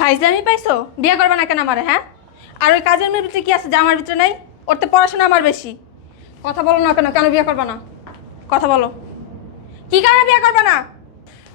ফাইজলামি পাইছো? বিয়ে করবে না কেন আমারে হ্যাঁ? আর ওই কাজের মেয়ের ভিতরে কি আছে? যে আমার ভিতরে নাই? ওর তো পড়াশোনা আমার বেশি। কথা বলো না কেন? কেন বিয়ে করবে না? কথা বলো। কি কারণে বিয়ে করবে না?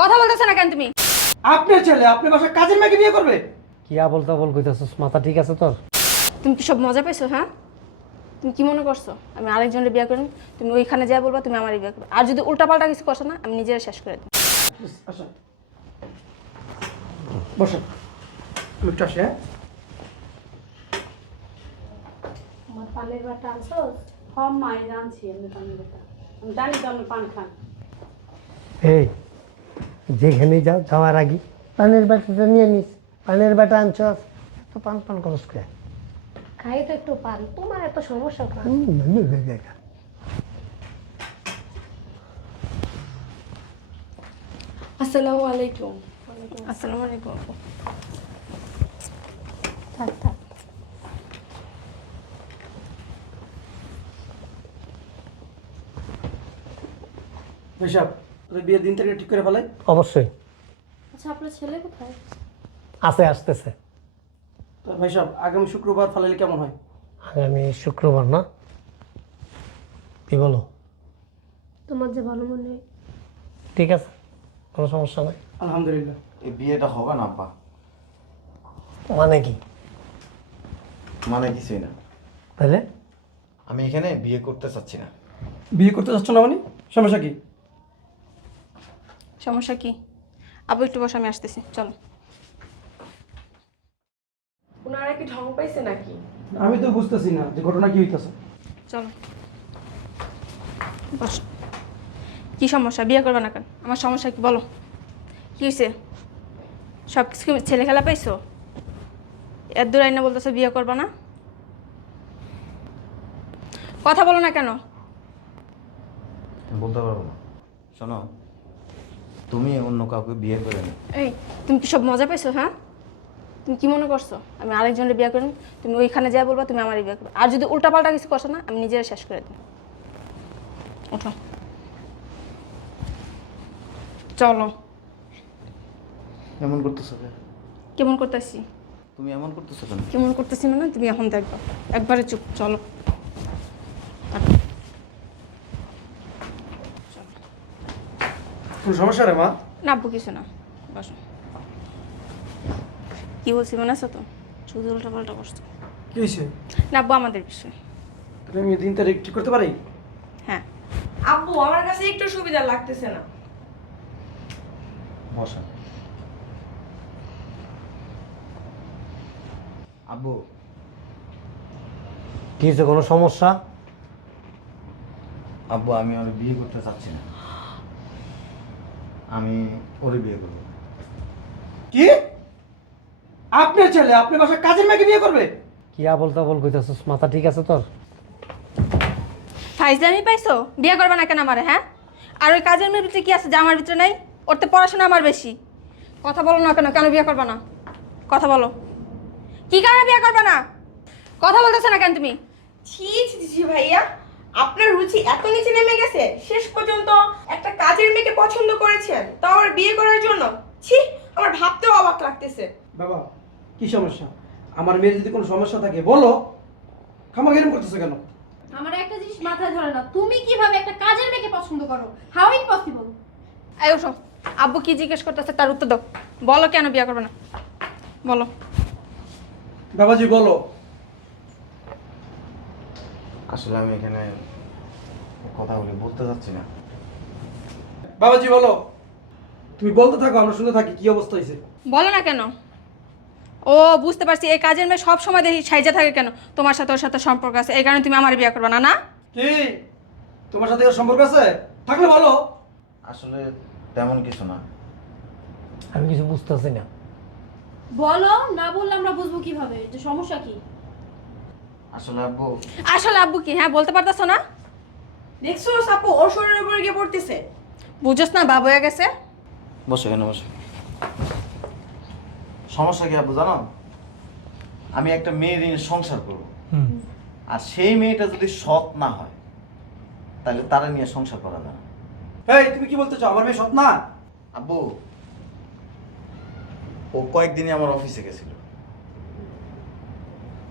কথা বলতেছে না কেন তুমি? আপনার ছেলে আপনার বাসায় কাজের মেয়েকে বিয়ে করবে? কি আবল তাবল কইতাছস? মাথা ঠিক আছে তোর? তুমি কি সব মজা পাইছো হ্যাঁ? তুমি কি মনে করছ? আমি আরেকজনের বিয়ে করুন। তুমি ওইখানে যা বলবা তুমি আমারই বিয়ে করবে। আর যদি উল্টাপাল্টা কিছু করছ না আমি নিজেরা শেষ করে দেবো। বসেন। আমি একটু আসি হ্যাঁ? আমার পানের বাটা আনছো সব মাই জানছি আমি পানের বাটা। আমি জানি তো আমি পান খান এই যেখানেই যাও যাওয়ার আগে পানের বাটাটা নিয়ে নিস। পানের বাটা আনছস তো পান পান করস কে? খাই তো একটু পান। তোমার এত সমস্যা কেন? আসসালামু আলাইকুম। আসসালামু। আলাইকুম। থাক থাক। হিসাব তোদের বিয়ের দিন থেকে ঠিক করে ফেলাই? অবশ্যই। আচ্ছা আপনার ছেলে কোথায়? আছে আসতেছে। তো ভাই আগামী শুক্রবার ফালাইলে কেমন হয়? আগামী শুক্রবার না? কি বলো? তোমার যে ভালো মনে হয়। ঠিক আছে কোনো সমস্যা নাই। আলহামদুলিল্লাহ। এই বিয়েটা হবে না আব্বা। মানে কি? মানে কিছুই না। তাহলে? আমি এখানে বিয়ে করতে চাচ্ছি না। বিয়ে করতে চাচ্ছ না মানে? সমস্যা কি? সমস্যা কি? আবু একটু বসে আমি আসতেছি। চলো। ওনারা কি ঢং পাইছে নাকি? আমি তো বুঝতেছি না যে ঘটনা কি হইতেছে। চলো। বস। কি সমস্যা? বিয়ে করবে না কেন? আমার সমস্যা কি? বলো। কি হয়েছে সব কিছু ছেলে খেলা পাইছো? এর দূর আইনা বলতেছো বিয়ে করবে না? কথা বলো না কেন? বলতে পারব না। শোনো তুমি অন্য কাউকে বিয়ে করে নি এই তুমি কি সব মজা পাইছো হ্যাঁ? তুমি কি মনে করছ? আমি আরেকজনের বিয়ে করুন তুমি ওইখানে যা বলবা তুমি আমারই বিয়ে করবে। আর যদি উল্টাপাল্টা কিছু করছ না আমি নিজেরা শেষ করে দেবো ওঠো। চলো। এমন করতেছো কেমন করতেছি? তুমি এমন করতেছো কেন? কেমন করতেছি মানে? তুমি এখন দেখবা। একবারে চুপ চলো। কোনো সমস্যা রে মা? না আব্বু কিছু না। বসো। কি বলছি মনে আছে তো? শুধু উল্টা পাল্টা করছ। কি হয়েছে? না আব্বু আমাদের বিষয়। তাহলে আমি দিন তারিখ ঠিক করতে পারি? হ্যাঁ। আব্বু আমার কাছে একটু সুবিধা লাগতেছে না। বসা। আব্বু। কি হয়েছে কোনো সমস্যা? আব্বু আমি ওর বিয়ে করতে চাচ্ছি না। আমি ওরে বিয়ে করব। কি? আপনার ছেলে আপনার বাসায় কাজের মেয়েকে বিয়ে করবে? কি আবল তাবল কইতাছস মাথা ঠিক আছে তোর? ফাইজলামি পাইছো? বিয়ে করবে না কেন আমারে হ্যাঁ? আর ওই কাজের মেয়ের ভিতরে কি আছে যে আমার ভিতরে নাই? ওর তো পড়াশোনা আমার বেশি। কথা বলো না কেন কেন বিয়ে করবে না? কথা বলো। কি কারণে বিয়ে করবে না? কথা বলতেছো না কেন তুমি? ছি ছি ছি ভাইয়া। আপনার রুচি এত নিচে নেমে গেছে শেষ পর্যন্ত একটা কাজের মেয়েকে পছন্দ করেছেন তাও আবার বিয়ে করার জন্য? ছি আমার ভাবতেও অবাক লাগতেছে। বাবা কি সমস্যা? আমার মেয়ের যদি কোনো সমস্যা থাকে বলো। খামা এরকম করতেছো কেন? আমার একটা জিনিস মাথায় ধরে না তুমি কীভাবে একটা কাজের মেয়েকে পছন্দ করো? হাউ ইট পসিবল এই ওঠো আব্বু কি জিজ্ঞেস করতেছে তার উত্তর দাও। বলো কেন বিয়ে করবে না? বলো। বাবাজি বলো। আসলে আমি এখানে কথা কথাগুলি বলতে চাচ্ছি না। বাবাজি বলো। তুমি বলতে থাকো আমরা শুনতে থাকি কি অবস্থা হয়েছে বলো না কেন? ও বুঝতে পারছি এই কাজের মেয়ে সব সময় দেখি সাইজা থাকে কেন? তোমার সাথে ওর সাথে সম্পর্ক আছে এই কারণে তুমি আমার বিয়ে করবে না না? কি? তোমার সাথে ওর সম্পর্ক আছে? থাকলে বলো। আসলে তেমন কিছু না। আমি কিছু বুঝতেছি না। বলো না বললে আমরা বুঝব কীভাবে? যে সমস্যা কি? আসলে আব্বু। আসলে আব্বু কি? হ্যাঁ বলতে পারতেছো না? দেখছ সাপু ওর শরীরের উপরে গিয়ে পড়তেছে। বুঝোস না বাবু হয়ে গেছে। বসে কেন বসে। সমস্যা কি আব্বু জানো? আমি একটা মেয়ে নিয়ে সংসার করব। হুম। আর সেই মেয়েটা যদি সৎ না হয় তাহলে তারা নিয়ে সংসার করা যায় না। এই তুমি কি বলতে চাও? আমার মেয়ে সৎ না? আব্বু ও কয়েকদিনই আমার অফিসে গেছিল।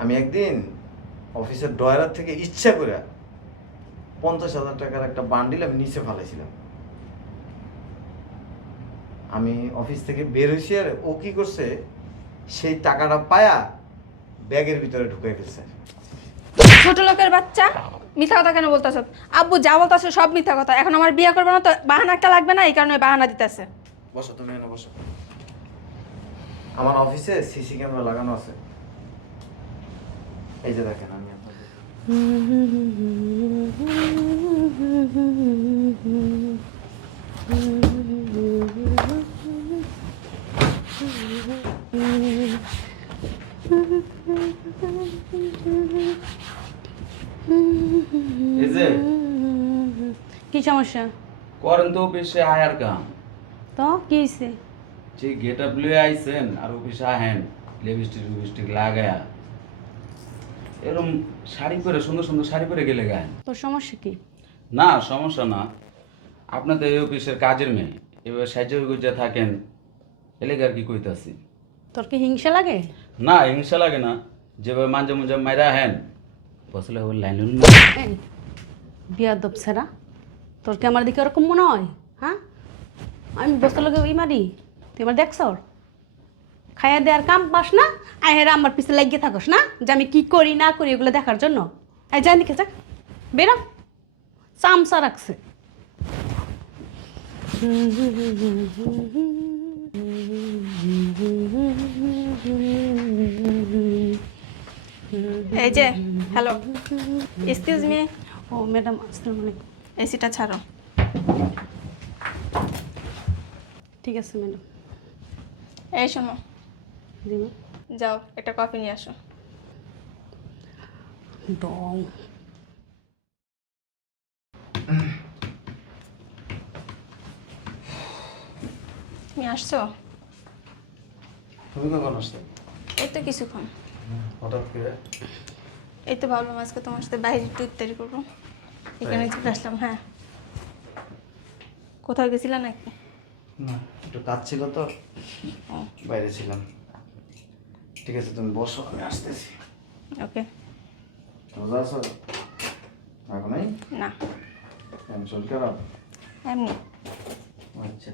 আমি একদিন অফিসের ড্রয়ার থেকে ইচ্ছা করে পঞ্চাশ হাজার টাকার একটা বান্ডিল আমি নিচে ফেলাইছিলাম। আমি অফিস থেকে বের হয়েছি আর ও কি করছে সেই টাকাটা পায়া ব্যাগের ভিতরে ঢুকে ফেলছে। ছোট লোকের বাচ্চা মিথ্যা কথা কেন বলতেছ? আব্বু যা বলতেছে সব মিথ্যা কথা। এখন আমার বিয়ে করবে না তো বাহানা একটা লাগবে না এই কারণে বাহানা দিতেছে। বসো তুমি এনে বসো। আমার অফিসে সিসি ক্যামেরা লাগানো আছে। এই যে দেখেন আমি আপনাদের। এই যে। কি সমস্যা? করেন তো অফিসে আয়ার কাম। তো কি যে গেট আপ লয়ে আইছেন আর অফিসে আহেন লিপস্টিক লিপস্টিক লাগায়া এরম শাড়ি পরে সুন্দর সুন্দর শাড়ি পরে গেলে গায়েন। তোর সমস্যা কি? না সমস্যা না। আপনাদের এই অফিসের কাজের মেয়ে এবার সাহায্য গুজা থাকেন এলাকার কি কইতাছি। তোর কি হিংসা লাগে? না হিংসা লাগে না। যেভাবে মাঝে মাঝে মাইরা হেন বসলে ওই লাইন বিয়াদব সেরা তোর কি আমার দিকে ওরকম মনে হয়? হ্যাঁ? আমি বসতে লোকে ওই মারি? তুই আমার দেখছ? খাইয়া দেওয়ার কাম পাস না আহেরা আমার পিছে লাগিয়ে থাকস না, যে আমি কি করি, না করি, এগুলো দেখার জন্য। এই যাই দিকে যাক বেরো চামচা রাখছে। এই যে হ্যালো এক্সকিউজ মি ও ম্যাডাম আসসালামু আলাইকুম এসিটা ছাড়ো। ঠিক আছে ম্যাডাম এই শোনো। যাও একটা কফি নিয়ে আসো। ডং তুমি আসছো? তুমি কখন আসছো? এই তো কিছুক্ষণ। হঠাৎ করে? এই তো ভাবলাম আজকে তোমার সাথে বাইরে একটু ইত্যাদি করব। এখানে চলে আসলাম হ্যাঁ। কোথাও গেছিলা নাকি? না একটু কাজ ছিল তো। বাইরে ছিলাম। ঠিক আছে তুমি বসো আমি আসতেছি। ওকে। রোজা আছো? এখন নাই না। শরীর খারাপ? এমনি। আচ্ছা।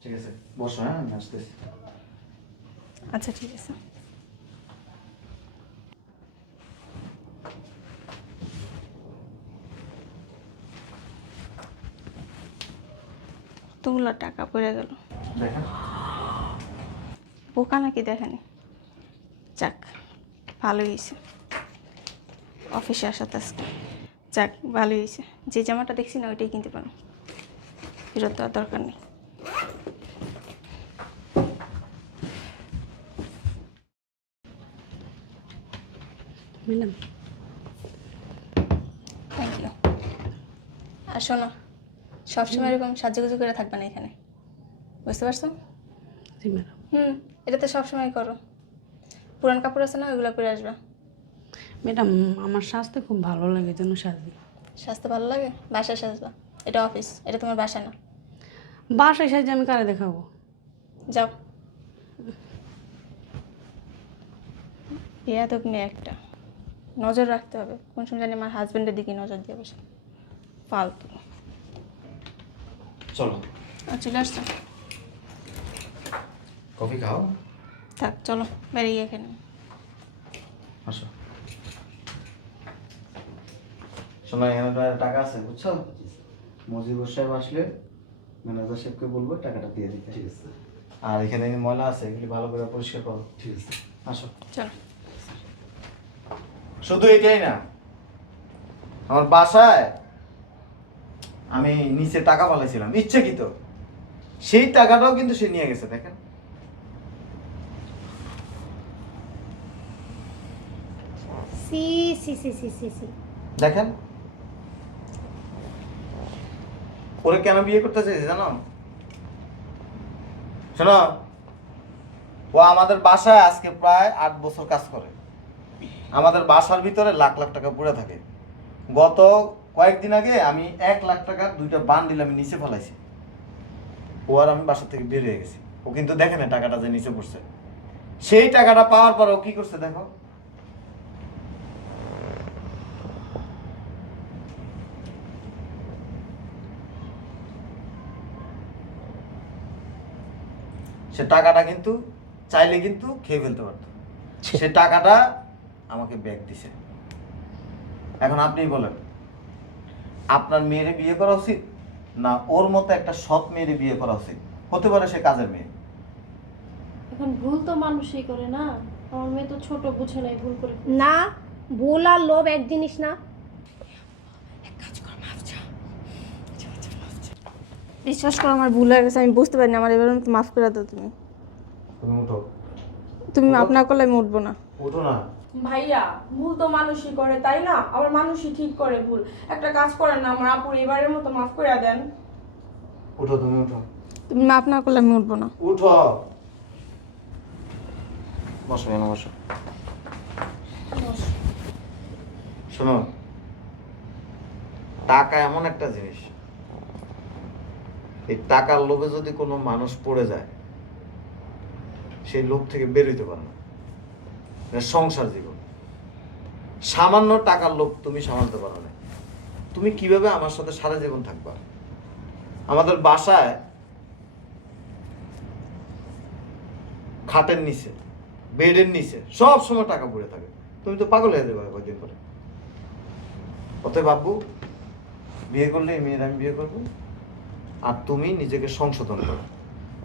ঠিক আছে বসো হ্যাঁ আমি আসতেছি। আচ্ছা ঠিক আছে। কতগুলো টাকা পড়ে গেল? বোকা নাকি দেখেনি? যাক ভালোই হয়েছে। অফিসে আসাতে আজকে যাক ভালোই হয়েছে। যে জামাটা দেখছি না ওইটাই কিনতে পারো ফেরত দেওয়ার দরকার নেই। ম্যাডাম থ্যাংক ইউ আর শোনো সবসময় এরকম সাজুগুজু করে থাকবে না এখানে। বুঝতে পারছ? জি ম্যাডাম হুম এটা তো সবসময় করো। পুরান কাপড় আছে না ওইগুলো পরে আসবা। ম্যাডাম আমার স্বাস্থ্য খুব ভালো লাগে জন্য সাজি স্বাস্থ্য ভালো লাগে? বাসায় সাজবা? এটা অফিস এটা তোমার বাসা না? বাসায় সাজে আমি কারে দেখাবো? যাও। বিয়া তো মেয়ে একটা। নজর রাখতে হবে। কোন সময় জানি আমার হাজব্যান্ডের দিকে নজর দিয়ে বসে। ফালতু। চলো। চলে আসছো? কফি খাও। থাক চলো বেরিয়ে এখানে আসো। শোনো এখানে আর টাকা আছে বুঝছ? মজিবুর সাহেব আসলে ম্যানেজার সাহেবকে বলব টাকাটা দিয়ে দিতে। ঠিক আছে। আর এখানে ময়লা আছে এগুলি ভালো করে পরিষ্কার করো। ঠিক আছে। আসো। চলো। শুধু এটাই না আমার বাসায় আমি নিচে টাকা পালাইছিলাম ইচ্ছাকৃত। সেই টাকাটাও কিন্তু সে নিয়ে গেছে দেখেন। সি সি সি সি সি সি। দেখেন। ওরে কেন বিয়ে করতে চাইছে জানো? শোনো ও আমাদের বাসায় আজকে প্রায় আট বছর কাজ করে। আমাদের বাসার ভিতরে লাখ লাখ টাকা পড়ে থাকে। গত কয়েকদিন আগে আমি এক লাখ টাকার দুইটা বান্ডিল আমি নিচে ফেলাইছি। ও আর আমি বাসা থেকে বের হয়ে গেছি। ও কিন্তু দেখে না টাকাটা যে নিচে পড়ছে। সেই টাকাটা পাওয়ার পর ও কি করছে দেখো। সে টাকাটা কিন্তু চাইলে কিন্তু খেয়ে ফেলতে পারতো। সে টাকাটা আমাকে ব্যাগ দিছে। এখন আপনিই বলেন। আপনার মেয়েরে বিয়ে করা উচিত না ওর মতো একটা সৎ মেয়েরে বিয়ে করা উচিত? হতে পারে সে কাজের মেয়ে। এখন ভুল তো মানুষই করে না। আমার মেয়ে তো ছোট বুঝে নাই ভুল করে। না ভুল আর লোভ এক জিনিস না। বিশ্বাস করো আমার ভুল হয়ে গেছে আমি বুঝতে পারিনি। আমার এবার মতো মাফ করে দাও তুমি। তুমি উঠো। তুমি মাফ না করলে আমি উঠবো না। উঠো না। ভাইয়া ভুল তো মানুষই করে তাই না? আবার মানুষই ঠিক করে ভুল। একটা কাজ করেন না আমার আপুর এবারের মতো মাফ করে দেন। উঠো তুমি উঠো। তুমি মাফ না করলে আমি উঠবো না। উঠো। বসো এখানে বসো। শোনো টাকা এমন একটা জিনিস। এই টাকার লোভে যদি কোনো মানুষ পড়ে যায় সেই লোভ থেকে বেরোতে পারে না। সংসার জীবন। সামান্য টাকার লোভ তুমি সামালতে পারো না তুমি কীভাবে আমার সাথে সারা জীবন থাকবা? আমাদের বাসায় খাটের নিচে, বেডের নিচে সব সময় টাকা পড়ে থাকে। তুমি তো পাগল হয়ে যাবে কয়েকদিন পরে। অতএব বাবু বিয়ে করলে এই মেয়ের আমি বিয়ে করব। আর তুমি নিজেকে সংশোধন করো।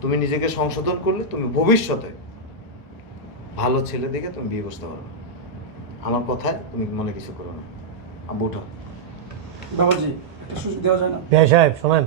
তুমি নিজেকে সংশোধন করলে তুমি ভবিষ্যতে ভালো ছেলে দেখে তুমি বিয়ে করতে পারবে আমার কথায় তুমি মনে কিছু করো না। আব্বু উঠো। বাবাজি একটা সুযোগ দেওয়া যায় না? বিয়ে সাহেব শোনেন।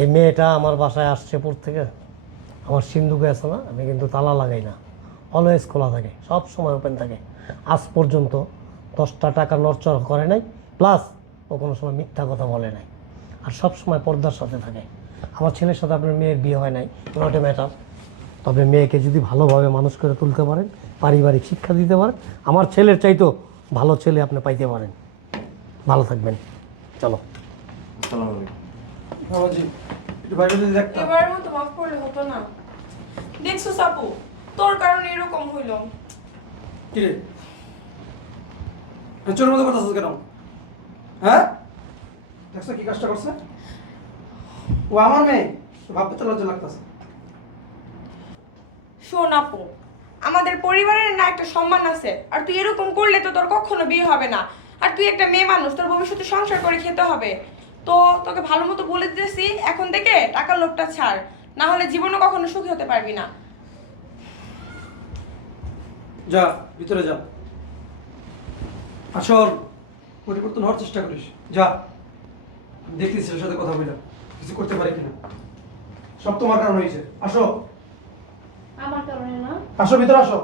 এই মেয়েটা আমার বাসায় আসছে পর থেকে। আমার সিন্ধুকে আছে না আমি কিন্তু তালা লাগাই না। অলওয়েজ খোলা থাকে সব সময় ওপেন থাকে। আজ পর্যন্ত দশটা টাকা নড়চড় করে নাই প্লাস ও কোনো সময় মিথ্যা কথা বলে নাই। আর সব সময় পর্দার সাথে থাকে। আমার ছেলের সাথে আপনার মেয়ের বিয়ে হয় নাই নট এ ম্যাটার তবে মেয়েকে যদি ভালোভাবে মানুষ করে তুলতে পারেন পারিবারিক শিক্ষা দিতে পারেন আমার ছেলের চাইতো ভালো ছেলে আপনি পাইতে পারেন। ভালো থাকবেন। চলো। এবারের মতো মাফ করলে হতো না। দেখছ সাপু তোর কারণে এরকম হইল। কিরে চোরের মতো কথা কেন? হ্যাঁ? দেখছ কি কাজটা করছে? ও আমার মেয়ে ভাবতে তো লজ্জা লাগতেছে। শোন আপু, আমাদের পরিবারের না একটা সম্মান আছে, আর তুই এরকম করলে তো তোর কখনো বিয়ে হবে না। আর তুই একটা মেয়ে মানুষ, তোর ভবিষ্যতে সংসার করে খেতে হবে। তো তোকে ভালো মতো বলে দিতেছি, এখন থেকে টাকার লোভটা ছাড়, না হলে জীবনে কখনো সুখী হতে পারবি না। যা, ভিতরে যা। আসল পরিবর্তন হওয়ার চেষ্টা করিস। যা। দেখি ছেলের সাথে কথা বললাম কিছু করতে পারি কিনা। সব তোমার কারণ হয়েছে। আসো। আমার কারণে না। আসো ভিতরে আসো।